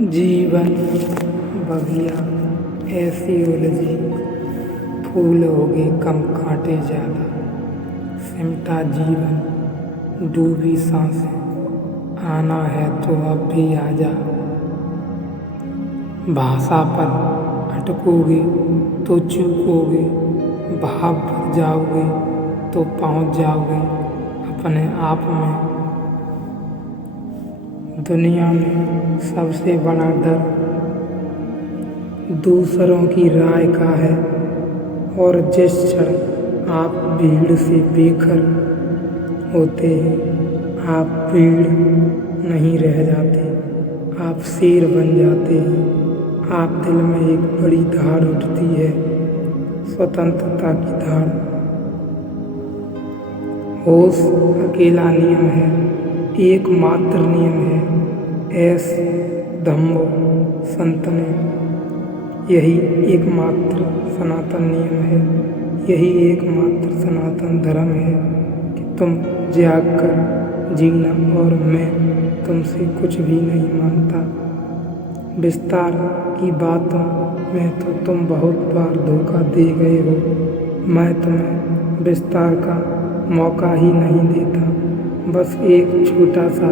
जीवन बगिया ऐसी उलझी, फूल होगे कम कांटे ज्यादा। सिमटा जीवन डूबी सांसें, आना है तो अब भी आजा। भाषा पर अटकोगे तो चूकोगे, भाव भर जाओगे तो पहुंच जाओगे अपने आप में। दुनिया में सबसे बड़ा डर दूसरों की राय का है, और जिस क्षण आप भीड़ से बेखर होते हैं, आप भीड़ नहीं रह जाते, आप शेर बन जाते हैं। आप दिल में एक बड़ी धार उठती है, स्वतंत्रता की धार। होश अकेला नियम है, एकमात्र नियम है। ऐस धम्मो संतने, यही एकमात्र सनातन नियम है, यही एकमात्र सनातन धर्म है कि तुम त्याग कर जीना। और मैं तुमसे कुछ भी नहीं मांगता। विस्तार की बातों में तो तुम बहुत बार धोखा दे गए हो। मैं तुम्हें विस्तार का मौका ही नहीं देता, बस एक छोटा सा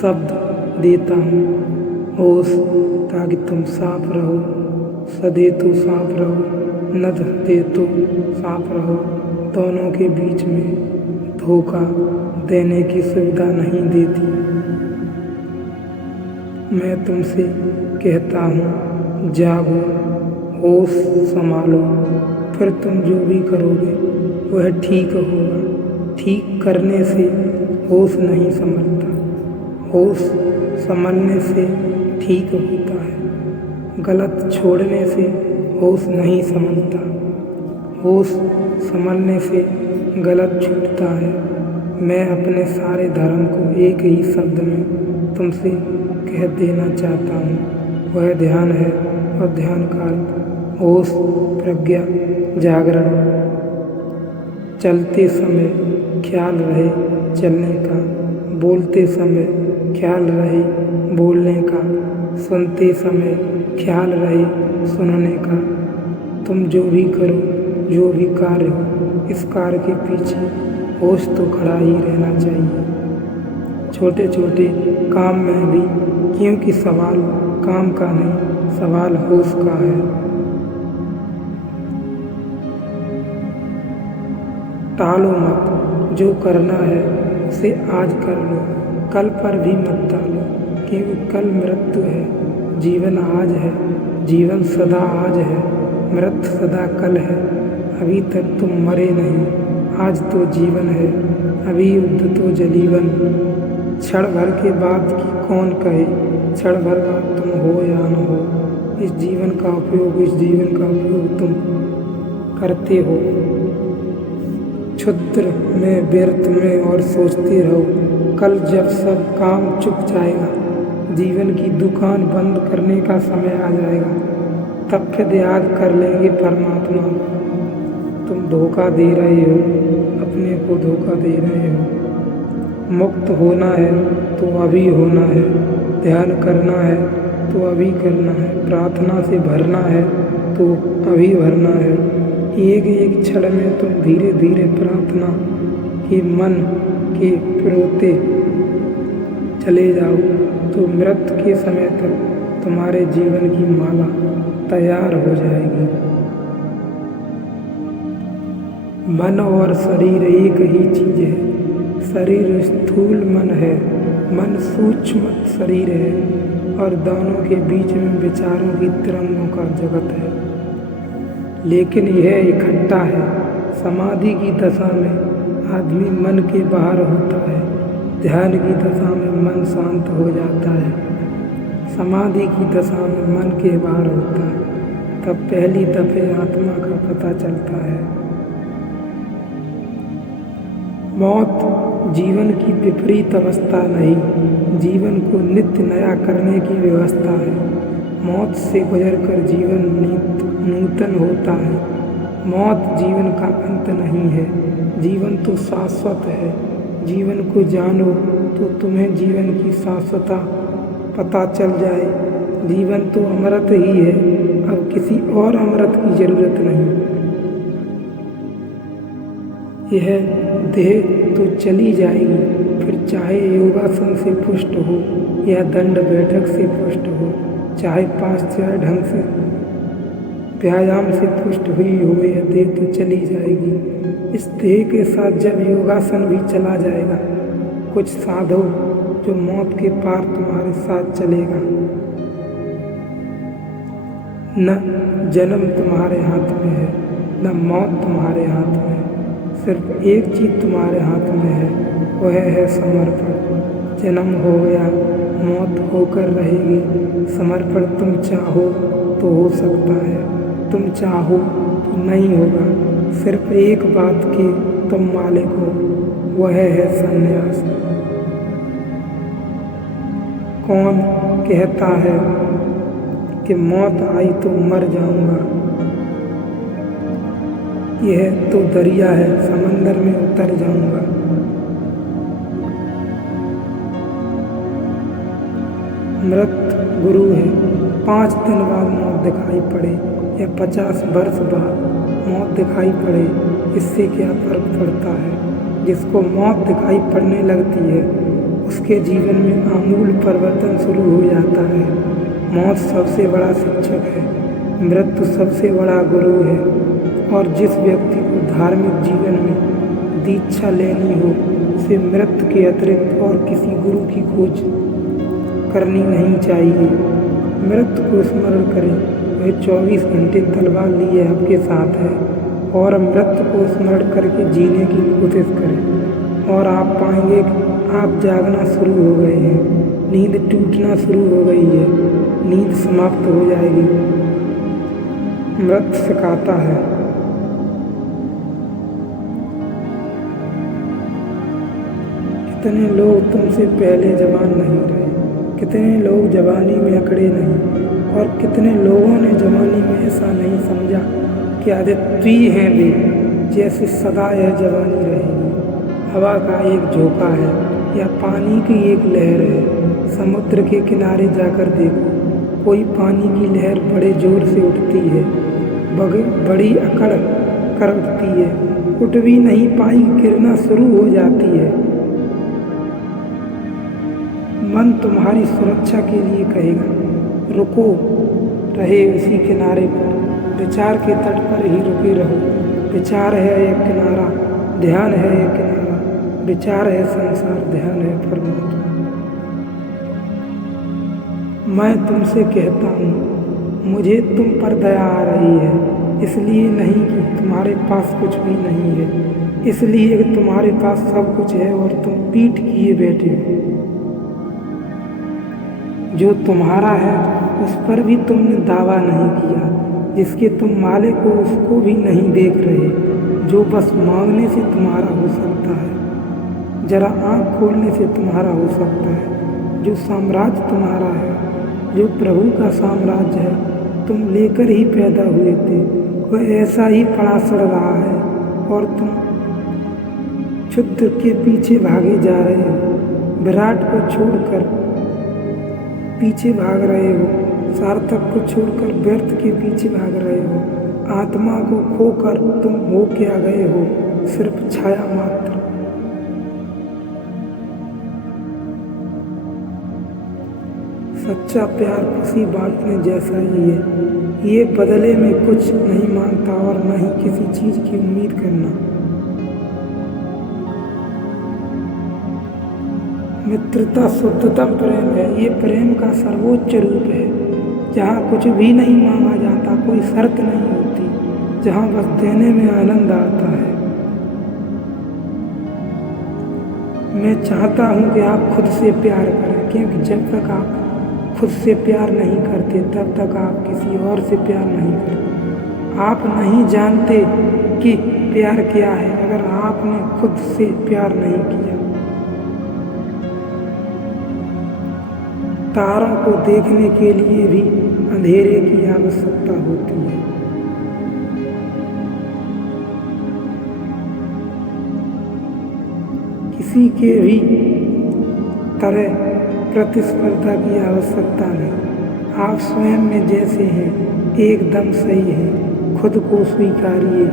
शब्द देता हूँ, होश, ताकि तुम साफ रहो। सदे तो साफ रहो, न दे तो साफ रहो। दोनों के बीच में धोखा देने की सुविधा नहीं देती। मैं तुमसे कहता हूँ, जागो, होश संभालो, फिर तुम जो भी करोगे वह ठीक होगा। ठीक करने से होश नहीं संभलता, होश संभलने से ठीक होता है। गलत छोड़ने से होश नहीं संभलता, होश संभलने से गलत छूटता है। मैं अपने सारे धर्म को एक ही शब्द में तुमसे कह देना चाहता हूँ, वह ध्यान है। और ध्यान का अर्थ होश, प्रज्ञा, जागरण। चलते समय ख्याल रहे चलने का, बोलते समय ख्याल रहे बोलने का, सुनते समय ख्याल रहे सुनने का। तुम जो भी करो, जो भी कार्य हो, इस कार्य के पीछे होश तो खड़ा ही रहना चाहिए। छोटे छोटे काम में भी, क्योंकि सवाल काम का नहीं, सवाल होश का है। टालो मत, जो करना है उसे आज कर लो, कल पर भी मत टालो, क्योंकि कल मृत्यु है। जीवन आज है, जीवन सदा आज है, मृत्यु सदा कल है। अभी तक तुम मरे नहीं, आज तो जीवन है, अभी युद्ध तो जलीवन। क्षण भर के बाद की कौन कहे, क्षण भर बाद तुम हो या न हो। इस जीवन का उपयोग तुम करते हो क्षुद्र में, व्यर्थ में, और सोचते रहो कल जब सब काम चुक जाएगा, जीवन की दुकान बंद करने का समय आ जाएगा, तब फिर याद कर लेंगे परमात्मा। तुम धोखा दे रहे हो, अपने को धोखा दे रहे हो। मुक्त होना है तो अभी होना है, ध्यान करना है तो अभी करना है, प्रार्थना से भरना है तो अभी भरना है। एक एक क्षण में तुम धीरे धीरे प्रार्थना के मन के पिरोते चले जाओ, तो मृत्यु के समय तक तुम्हारे जीवन की माला तैयार हो जाएगी। मन और शरीर एक ही चीज है। शरीर स्थूल मन है, मन सूक्ष्म शरीर है, और दोनों के बीच में विचारों की तरंगों का जगत है। लेकिन यह इकट्ठा है। समाधि की दशा में आदमी मन के बाहर होता है, ध्यान की दशा में मन शांत हो जाता है, समाधि की दशा में मन के बाहर होता है, तब पहली दफे आत्मा का पता चलता है। मौत जीवन की विपरीत अवस्था नहीं, जीवन को नित्य नया करने की व्यवस्था है। मौत से गुजरकर जीवन नूतन होता है। मौत जीवन का अंत नहीं है, जीवन तो शाश्वत है। जीवन को जानो तो तुम्हें जीवन की शाश्वतता पता चल जाए जीवन तो अमृत ही है, अब किसी और अमृत की जरूरत नहीं। यह देह तो चली जाएगी, फिर चाहे योगासन से पुष्ट हो या दंड बैठक से पुष्ट हो, चाहे पाश्चात्य ढंग से व्यायाम से पुष्ट हुई हो, यह देह तो चली जाएगी। इस देह के साथ जब योगासन भी चला जाएगा, कुछ साधो जो मौत के पार तुम्हारे साथ चलेगा। न जन्म तुम्हारे हाथ में है, न मौत तुम्हारे हाथ में है, सिर्फ एक चीज तुम्हारे हाथ में है, वह है समर्पण। जन्म हो गया, मौत होकर रहेगी, समर्पण तुम चाहो तो हो सकता है, तुम चाहो तो नहीं होगा। सिर्फ एक बात की तुम मालिक हो, वह है संन्यास। कौन कहता है कि मौत आई तो मर जाऊंगा? यह तो दरिया है, समंदर में उतर जाऊंगा। मृत गुरु है, 5 दिन बाद मौत दिखाई पड़े या 50 वर्ष बाद मौत दिखाई पड़े, इससे क्या फर्क पड़ता है। जिसको मौत दिखाई पड़ने लगती है उसके जीवन में आमूल परिवर्तन शुरू हो जाता है। मौत सबसे बड़ा शिक्षक है, मृत्यु सबसे बड़ा गुरु है। और जिस व्यक्ति को धार्मिक जीवन में दीक्षा लेनी हो, उसे मृत्यु के अतिरिक्त और किसी गुरु की खोज करनी नहीं चाहिए। मृत्यु को स्मरण करें, वह 24 घंटे तलवार लिए आपके साथ है, और मृत्यु को स्मरण करके जीने की कोशिश करें और आप पाएंगे कि आप जागना शुरू हो गए हैं, नींद टूटना शुरू हो गई है, नींद समाप्त हो जाएगी। मृत्यु सिखाता है। कितने लोग तुमसे पहले जवान नहीं रहे, कितने लोग जवानी में अकड़े नहीं, और कितने लोगों ने जवानी में ऐसा नहीं समझा कि अद्वितीय हैं वे, जैसे सदा यह जवानी रहेगी। हवा का एक झोंका है या पानी की एक लहर है। समुद्र के किनारे जाकर देखो, कोई पानी की लहर बड़े जोर से उठती है, बड़ी अकड़ कर उठती है, उठ भी नहीं पाई, गिरना शुरू हो जाती है। मन तुम्हारी सुरक्षा के लिए कहेगा, रुको, रहे उसी किनारे पर, विचार के तट पर ही रुके रहो। विचार है एक किनारा, ध्यान है एक किनारा, विचार है संसार, ध्यान है परमात्मा। मैं तुमसे कहता हूँ, मुझे तुम पर दया आ रही है, इसलिए नहीं कि तुम्हारे पास कुछ भी नहीं है, इसलिए कि तुम्हारे पास सब कुछ है और तुम पीठ किए बैठे हो। जो तुम्हारा है उस पर भी तुमने दावा नहीं किया, जिसके तुम मालिक हो उसको भी नहीं देख रहे, जो बस मांगने से तुम्हारा हो सकता है, जरा आँख खोलने से तुम्हारा हो सकता है। जो साम्राज्य तुम्हारा है, जो प्रभु का साम्राज्य है, तुम लेकर ही पैदा हुए थे, वह ऐसा ही पड़ा सड़ रहा है और तुम क्षुद्र के पीछे भागे जा रहे हो, विराट को छोड़कर पीछे भाग रहे हो, सार्थक को छोड़कर व्यर्थ के पीछे भाग रहे हो, आत्मा को खोकर तुम हो क्या गए हो, सिर्फ छाया मात्र। सच्चा प्यार खुशी बांटने जैसा ही है, ये बदले में कुछ नहीं मांगता और न ही किसी चीज की उम्मीद करना। मित्रता शुद्धतम प्रेम है, ये प्रेम का सर्वोच्च रूप है, जहाँ कुछ भी नहीं मांगा जाता, कोई शर्त नहीं होती, जहाँ बस देने में आनंद आता है। मैं चाहता हूँ कि आप खुद से प्यार करें, क्योंकि जब तक आप खुद से प्यार नहीं करते तब तक आप किसी और से प्यार नहीं करते। आप नहीं जानते कि प्यार क्या है अगर आपने खुद से प्यार नहीं किया। तारों को देखने के लिए भी अंधेरे की आवश्यकता होती है। किसी के भी तरह प्रतिस्पर्धा की आवश्यकता नहीं। आप स्वयं में जैसे हैं एकदम सही हैं, खुद को स्वीकारिए।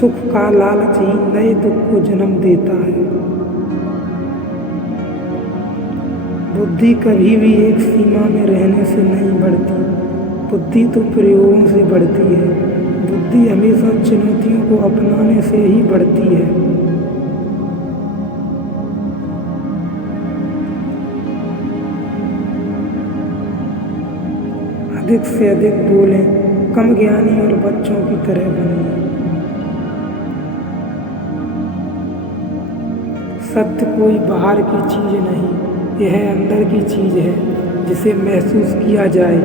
सुख का लालच ही नए दुख को जन्म देता है। बुद्धि कभी भी एक सीमा में रहने से नहीं बढ़ती, बुद्धि तो प्रयोगों से बढ़ती है। बुद्धि हमेशा चुनौतियों को अपनाने से ही बढ़ती है। अधिक से अधिक बोलें, कम ज्ञानी और बच्चों की तरह बनिए। सत्य कोई बाहर की चीज नहीं, यह अंदर की चीज है जिसे महसूस किया जाए।